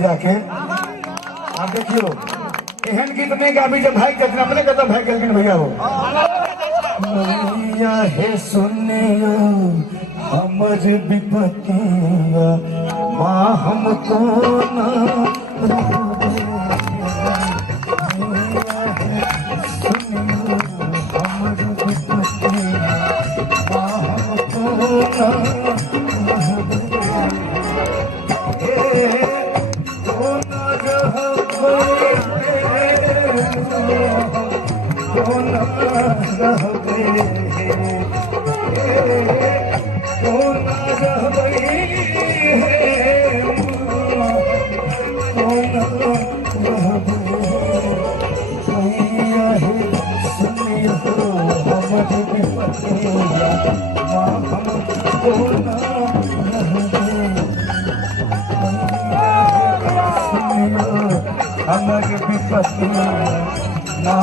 जाके आप देखियो एहन गीत नहीं गाबी जब भाई कहते अपने कहता भाई कहते भैया हो मैया हे सुनियो हमर विपतिया माँ हमको ना सुनियो हमर विपतिया माँ हमको हमर विपत्ति ना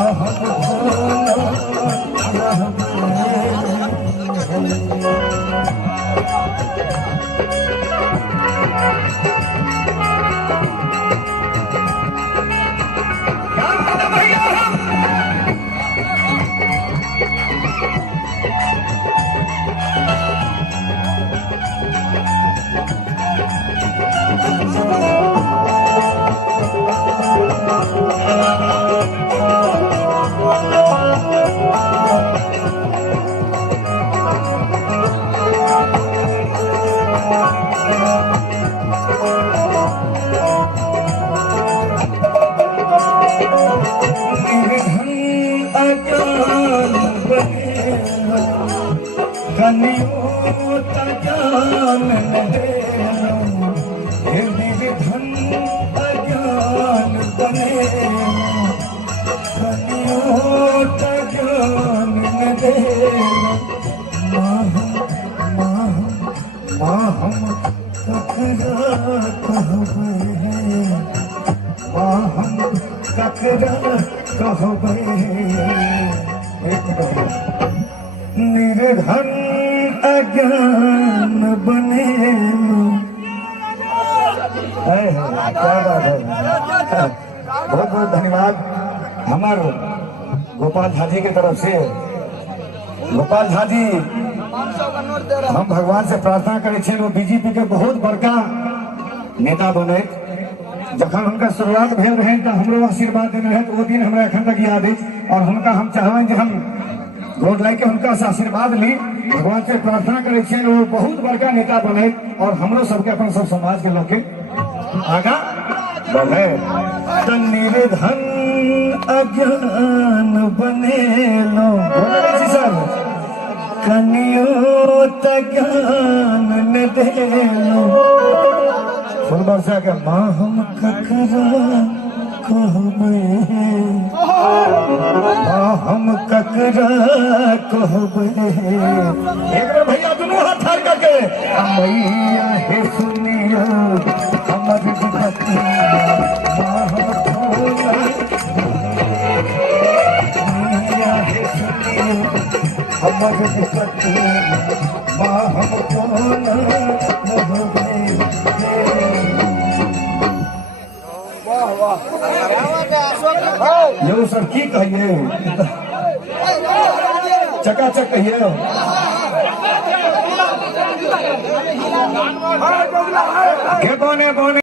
निर्धन अज्ञान बने। क्या बात है, बहुत बहुत धन्यवाद हमारे गोपाल झा जी की तरफ से। गोपाल झा जी हम भगवान से प्रार्थना करे छे वो बीजेपी के बहुत बड़का नेता बने। जखन उनका शुरुआत भेल रहे तो हमरो आशीर्वाद देने रहे वो दिन हमरा एखन तक याद है और उनका हम चाहबे जे हम गोद लाइके उनका से आशीर्वाद ली। भगवान से प्रार्थना करे छे वो बहुत बड़का नेता बने और हमरो सबके अपन सब समाज के लोग के आगा बढ़े। निर्धन अज्ञान बने लो सर कनियो ज्ञान न दे लो फुल वर्षा के माँ हम ककरा कहबे माँ हम ककरा कहबे। एक बार भैया दोनों हाथ ठाड़ करके मैया हे सुनियो हमर विपत्ति माँ हमको मैया हे सुनियो हमर विपत्ति माँ हमको यो सर की कहिए चकाचक कहिए के बोने